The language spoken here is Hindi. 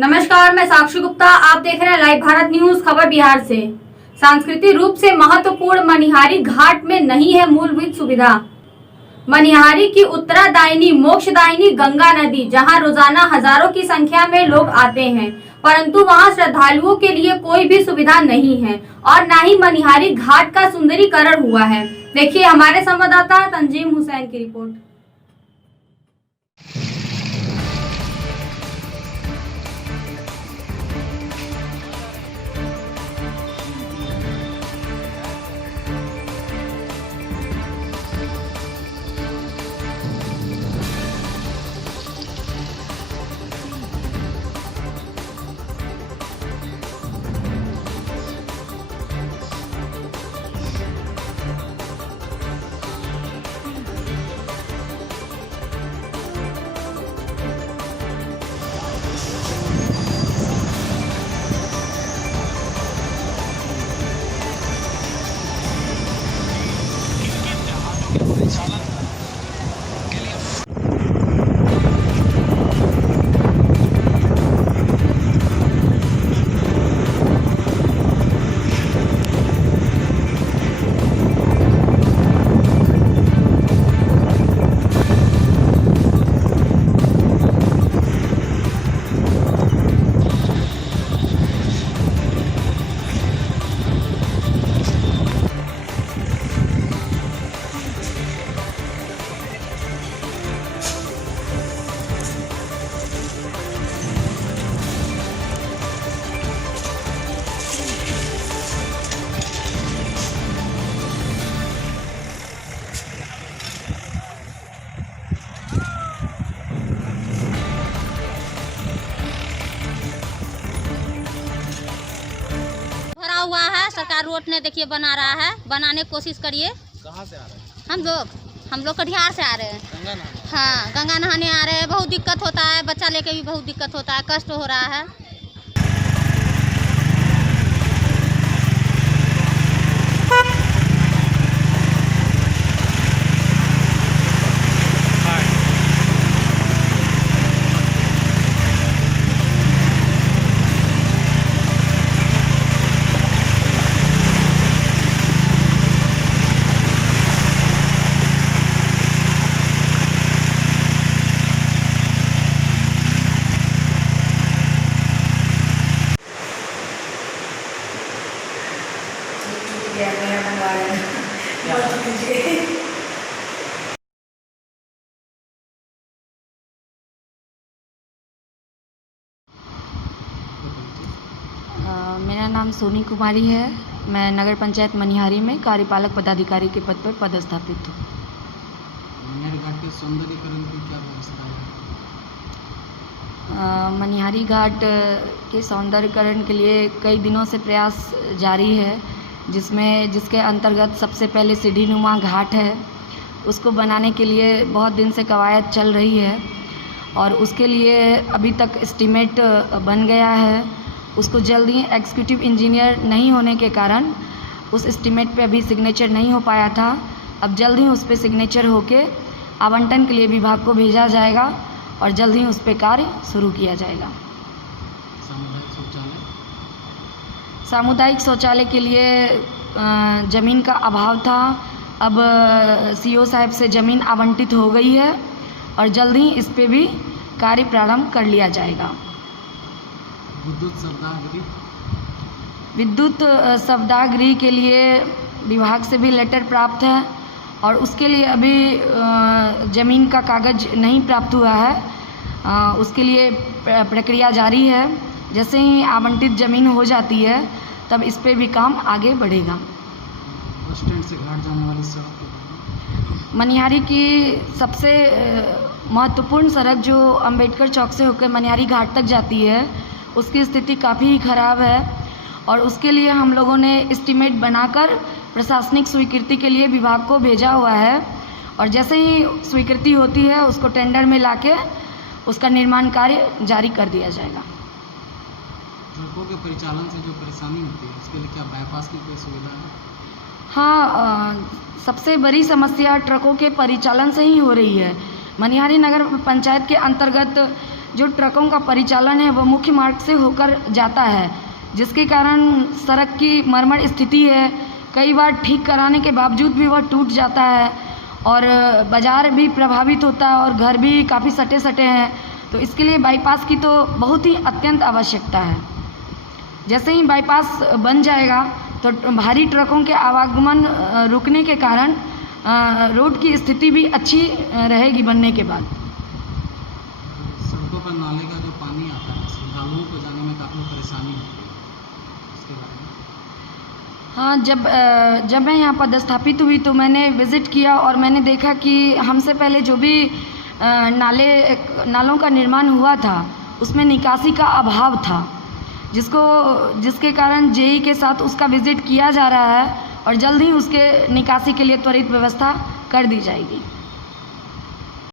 नमस्कार, मैं साक्षी गुप्ता। आप देख रहे हैं लाइव भारत न्यूज। खबर बिहार से। सांस्कृतिक रूप से महत्वपूर्ण मनिहारी घाट में नहीं है मूलभूत सुविधा। मनिहारी की उत्तरादायिनी मोक्षदायिनी गंगा नदी, जहां रोजाना हजारों की संख्या में लोग आते हैं, परंतु वहां श्रद्धालुओं के लिए कोई भी सुविधा नहीं है और न ही मनिहारी घाट का सुंदरीकरण हुआ है। देखिए हमारे संवाददाता तंजीम हुसैन की रिपोर्ट। हुआ है, सरकार रोड ने देखिए बना रहा है, बनाने की कोशिश करिए। कहाँ से आ रहे हैं? हम लोग कटिहार से आ रहे हैं। गंगा नहाने? हाँ, गंगा नहाने आ रहे हैं। बहुत दिक्कत होता है, बच्चा लेके भी बहुत दिक्कत होता है, कष्ट हो रहा है। मेरा नाम सोनी कुमारी है। मैं नगर पंचायत मनिहारी में कार्यपालक पदाधिकारी के पद पर पदस्थापित हूँ। मनिहारी घाट के सौंदर्यीकरण की क्या व्यवस्था है? मनिहारी घाट के सौंदर्यीकरण के लिए कई दिनों से प्रयास जारी है, जिसके अंतर्गत सबसे पहले सीढ़ीनुमा घाट है, उसको बनाने के लिए बहुत दिन से कवायद चल रही है और उसके लिए अभी तक एस्टीमेट बन गया है। उसको जल्दी एग्जीक्यूटिव इंजीनियर नहीं होने के कारण उस एस्टीमेट पे अभी सिग्नेचर नहीं हो पाया था। अब जल्द ही उस पे सिग्नेचर होके आवंटन के लिए विभाग को भेजा जाएगा और जल्द ही उस पे कार्य शुरू किया जाएगा। सामुदायिक शौचालय के लिए ज़मीन का अभाव था। अब सीओ साहब से ज़मीन आवंटित हो गई है और जल्द ही इस पे भी कार्य प्रारंभ कर लिया जाएगा। विद्युत शवदाह के लिए विभाग से भी लेटर प्राप्त है और उसके लिए अभी ज़मीन का कागज़ नहीं प्राप्त हुआ है। उसके लिए प्रक्रिया जारी है। जैसे ही आवंटित ज़मीन हो जाती है तब इस पे भी काम आगे बढ़ेगा। बस स्टैंड से घाट जाने वाली सड़क मनिहारी की सबसे महत्वपूर्ण सड़क जो अंबेडकर चौक से होकर मनिहारी घाट तक जाती है, उसकी स्थिति काफ़ी ख़राब है और उसके लिए हम लोगों ने एस्टीमेट बनाकर प्रशासनिक स्वीकृति के लिए विभाग को भेजा हुआ है और जैसे ही स्वीकृति होती है उसको टेंडर में लाके उसका निर्माण कार्य जारी कर दिया जाएगा। ट्रकों के परिचालन से जो परेशानी होती है उसके लिए क्या बाईपास की कोई सुविधा है? हाँ, सबसे बड़ी समस्या ट्रकों के परिचालन से ही हो रही है। मनिहारी नगर पंचायत के अंतर्गत जो ट्रकों का परिचालन है वह मुख्य मार्ग से होकर जाता है, जिसके कारण सड़क की मरम्मत स्थिति है, कई बार ठीक कराने के बावजूद भी वह टूट जाता है और बाज़ार भी प्रभावित होता है और घर भी काफ़ी सटे सटे हैं। तो इसके लिए बाईपास की तो बहुत ही अत्यंत आवश्यकता है। जैसे ही बाईपास बन जाएगा तो भारी ट्रकों के आवागमन रुकने के कारण रोड की स्थिति भी अच्छी रहेगी बनने के बाद। सड़कों पर नाले का जो पानी आता है श्रद्धालुओं को जाने में काफ़ी परेशानी होती है, इसके बारे में? हाँ, जब मैं यहाँ पदस्थापित हुई तो मैंने विज़िट किया और मैंने देखा कि हमसे पहले जो भी नालों का निर्माण हुआ था उसमें निकासी का अभाव था, जिसके कारण जेई के साथ उसका विज़िट किया जा रहा है और जल्द ही उसके निकासी के लिए त्वरित व्यवस्था कर दी जाएगी।